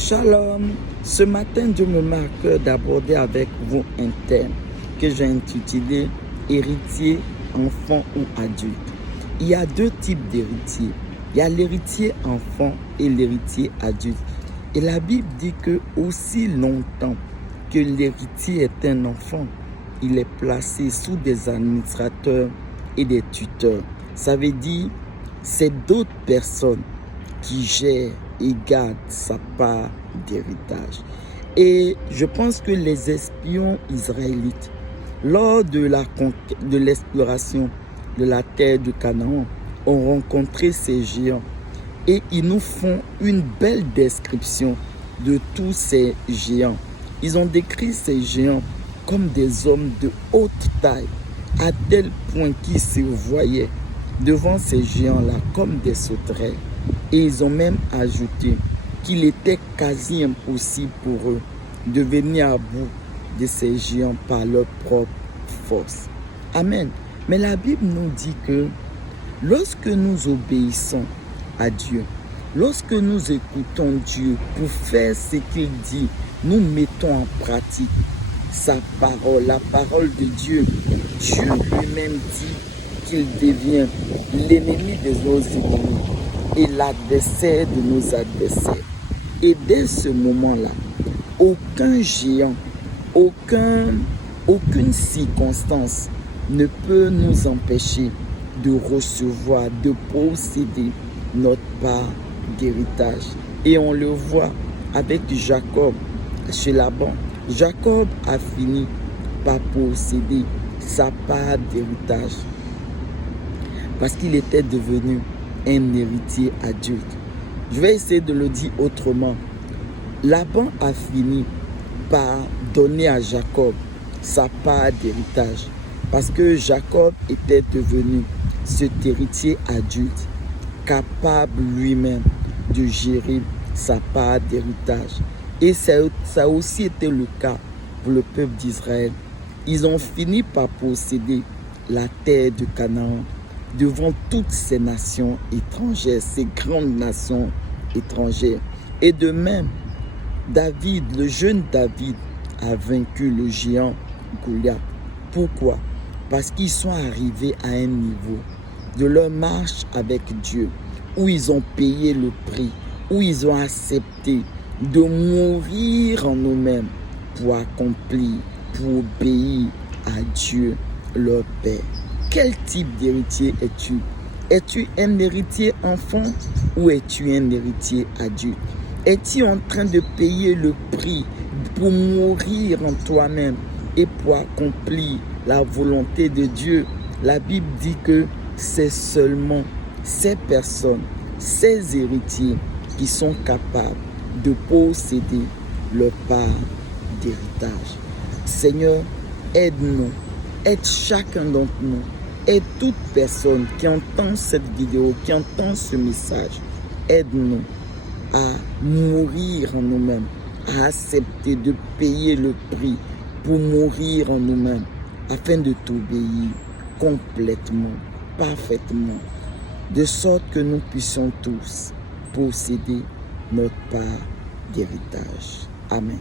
Shalom, ce matin Dieu me met à cœur d'aborder avec vous un thème que j'ai intitulé héritier, enfant ou adulte. Il y a deux types d'héritiers. Il y a l'héritier enfant et l'héritier adulte. Et la Bible dit que aussi longtemps que l'héritier est un enfant, il est placé sous des administrateurs et des tuteurs. Ça veut dire c'est d'autres personnes qui gèrent et gardent sa part d'héritage. Et je pense que les espions israélites, lors de l'exploration de la terre de Canaan, ont rencontré ces géants et ils nous font une belle description de tous ces géants. Ils ont décrit ces géants comme des hommes de haute taille, à tel point qu'ils se voyaient devant ces géants-là comme des sauterelles. Et ils ont même ajouté qu'il était quasi impossible pour eux de venir à bout de ces géants par leur propre force. Amen. Mais la Bible nous dit que lorsque nous obéissons à Dieu, lorsque nous écoutons Dieu pour faire ce qu'il dit, nous mettons en pratique sa parole, la parole de Dieu. Dieu lui-même dit qu'il devient l'ennemi de nos ennemis et l'adversaire de nos adversaires. Et dès ce moment-là, aucun géant, aucune circonstance ne peut nous empêcher de recevoir, de posséder notre part d'héritage. Et on le voit avec Jacob chez Laban. Jacob a fini par posséder sa part d'héritage parce qu'il était devenu un héritier adulte. Je vais essayer de le dire autrement. Laban a fini par donner à Jacob sa part d'héritage parce que Jacob était devenu cet héritier adulte capable lui-même de gérer sa part d'héritage. Et ça a aussi été le cas pour le peuple d'Israël. Ils ont fini par posséder la terre de Canaan devant toutes ces nations étrangères, ces grandes nations étrangères. Et de même, David, le jeune David, a vaincu le géant Goliath. Pourquoi? Parce qu'ils sont arrivés à un niveau de leur marche avec Dieu où ils ont payé le prix, où ils ont accepté de mourir en eux-mêmes pour accomplir, pour obéir à Dieu, leur Père. Quel type d'héritier es-tu? Es-tu un héritier enfant ou es-tu un héritier adulte? Es-tu en train de payer le prix pour mourir en toi-même et pour accomplir la volonté de Dieu? La Bible dit que c'est seulement ces personnes, ces héritiers qui sont capables de posséder leur part d'héritage. Seigneur, aide-nous, aide chacun d'entre nous, aide toute personne qui entend cette vidéo, qui entend ce message. Aide-nous à mourir en nous-mêmes, à accepter de payer le prix pour mourir en nous-mêmes, afin de t'obéir complètement, parfaitement, de sorte que nous puissions tous posséder notre part d'héritage. Amen.